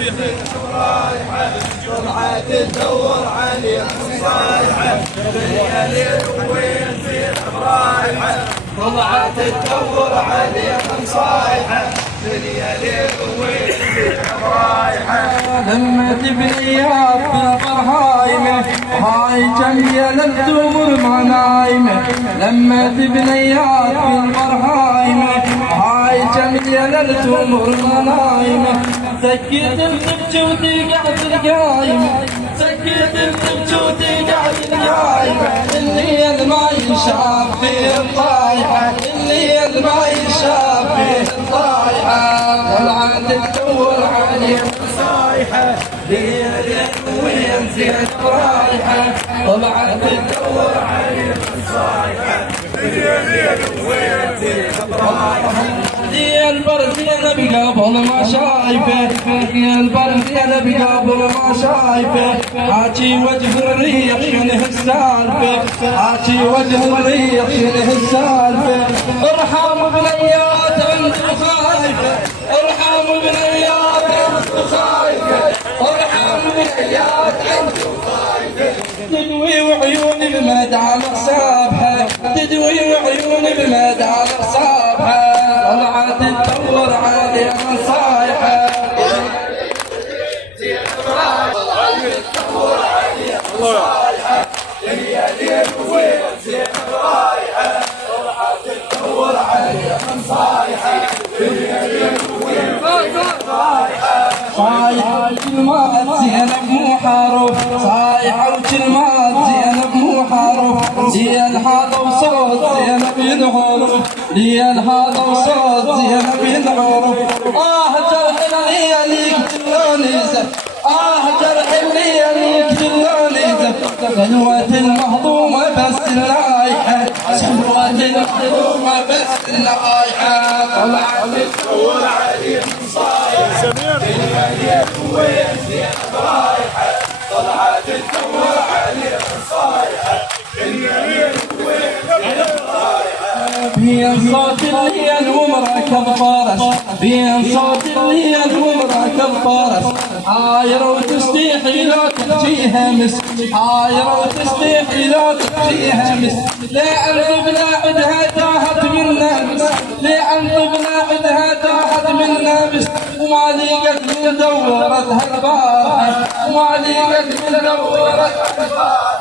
رايحة طلعت تدور عليها صايحة ليل وين زينب رايحة طلعت تدور عليها صايحة ليل وين زينب رايحة لما تبنيات بالبرهايمة هاي جميلة الدمر ما نايمة لما تبنيات بالبرهايمة هاي جميلة الدمر ما نايمة سكيت التبكي وتقعد القايمة سكيت التبكي وتقعد القايمة الليل ما ينشاف في الطايحة الليل ما ينشاف في الطايحة طلعت تدور عليها صايحة ليل وين زينب رايحة طلعت تدور عليها صايحة ليل وين زينب رايحة يا البرد انا بقبل ما شايفه يا البرد انا بقبل ما شايفه حاجي وجه الريح شنه السالفه حاجي وجه الريح شنه السالفه ارحم بنيات انت خايفه ارحم بنيات انت خايفه ارحم بنيات انت خايفه تدوي وعيوني بمد على حسابها تدوي وعيوني بمد على حسابها طلعت تدور عليها صايحة تدور عليها صايحة ليل وين زينب رايحة طلعت تدور عليها صايحة ليل وين رايحة صايحة وكلمات زينب مو حرف صايحة وكلمات زينب مو حرف ليل هذا وصوت زينب ينعرف ليل هذا وصوت زينب ينعرف جرح الليل يقتلوني زف جرح الليل يقتلوني زف سلوة المهضومة بس اللايحة سلوة المهضومة بس اللايحة طلعت تدور عليها صايحة ليل وين زينب رايحة طلعت تدور عليها صايحة ليل وين زينب رايحة بين صوت الليل ومركب فرس بين صوت الليل ومركب فرس حايرة وتستحي لو تحجيها مس حايرة وتستحي لو تحجيها مس لا أنطب لاعدها تاهت من نفس لا أنطب لاعدها تاهت من نفس وما لقت من دورتها البارحة وما لقت من دورتها البارحة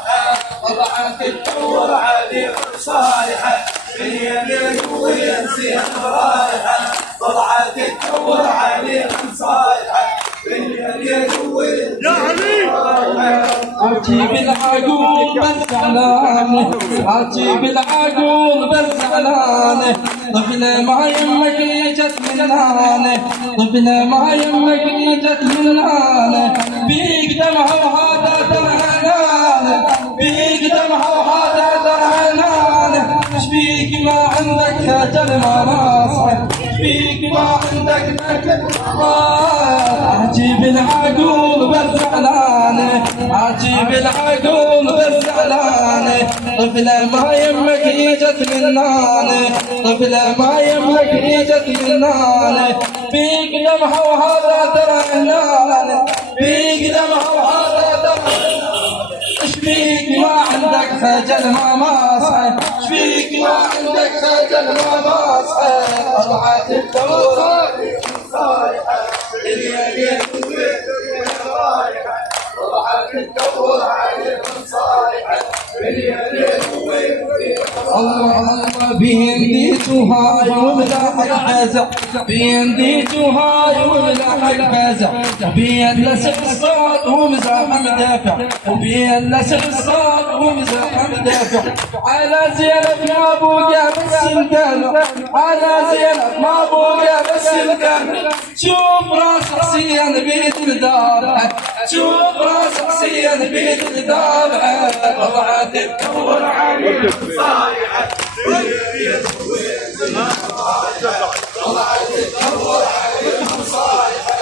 طلعت تدور عليها صايحة ليل وين زينب رايحة طلعت تدور عليها صايحة ليل وين زينب رايحة أجيب العقول بالزعلانة أجيب العقول بالزعلانة طفلة ما يمك جت من الهانة طفلة ما يمك جت من الهانة بيك دمها وهذا درهنانة بيك دمها وهذا درهنانة شبيك ما عندك خجل ما ناصحة شبيك ما عندك خجل أجيب العقول بالزعلانة أجيب العقول بالزعلانة طفلة ما يمك جت من نانة طفلة ما يمك جت من نانة بيك دمها وهذا درهنانة بيك دمها وهذا درهنانة شبيك ما عندك خجل ما ماصحة شبيك ما عندك خجل ما ماصحة طلعت تدور صايحة ليل وين زينب رايحة طلعت تدور عليها صايحة ليل وين زينب الله بينديت وهاي وملاحق فزع بينديت وهاي وملاحق فزع بين لسق الصوت ومزاحم دافع وبين لسق الصوت ومزاحم دافع على زينب ما بوقع بس الدمع على زينب ما بوقع بس الدمع شوف راس حسين بيت الدار شوف راس حسين بيت الدار طلعت تدور عليها صايحة ليل وين زينب رايحة طلعت تدور عليها صايحة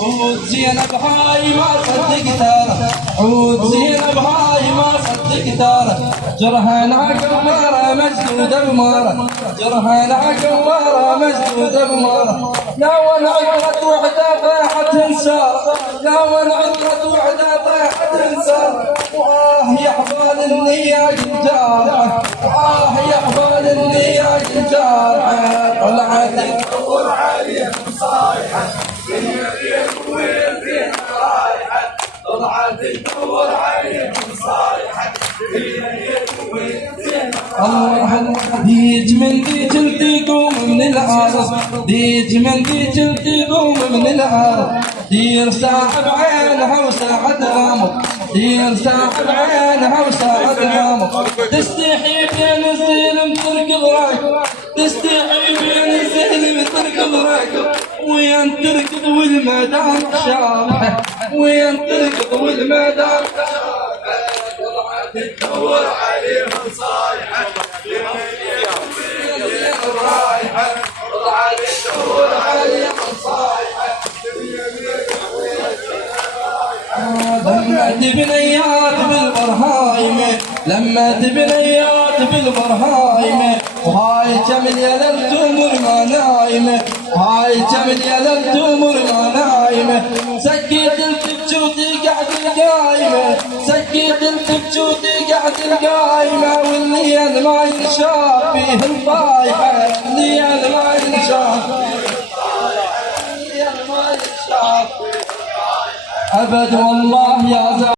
عود زينب هاي ما صدق ترى عود زينب هاي ما صدق ترى جرحنا كوارة مسدودة بمارة جرحنا كوارة مسدودة بمارة لا والعذرة وحدة طاحت انسار، لا والعذرة وحدة طاحت انسار، يا حبال النية الجارة، يا حبال النية الجارة، طلعت تدور عليهم صايحة وين فينا رايحة، طلعت تدور عليهم صايحة وين فينا الله ديج من ديج التقوم من الارض، ديج من ديج التقوم من الارض، دير ساحب عينها وساعد غامض، دير ساحب عينها وساعد غامض، تستحي بين الزلم تركض راكب، تستحي بين الزلم تركض راكب، وين تركض والمدام شارحه، وين تركض والمدام تدور عليهم صايحة رايحة، طلعت تدور عليهم صايحة لما تبنيات بالبرهايم، لما تبنيات بالبرهايم، وهاي جمل يا للتمر ما نايمه، وهاي جمل يا للتمر ما نايمه، سكيت التبجوتي قاعد القايمه، سكيت التبجوتي قاعد القايمه، والليل ما ينشاف فيه الفايحه، الليل ما ينشاف، الليل ما ينشاف ابد والله يا زلمه.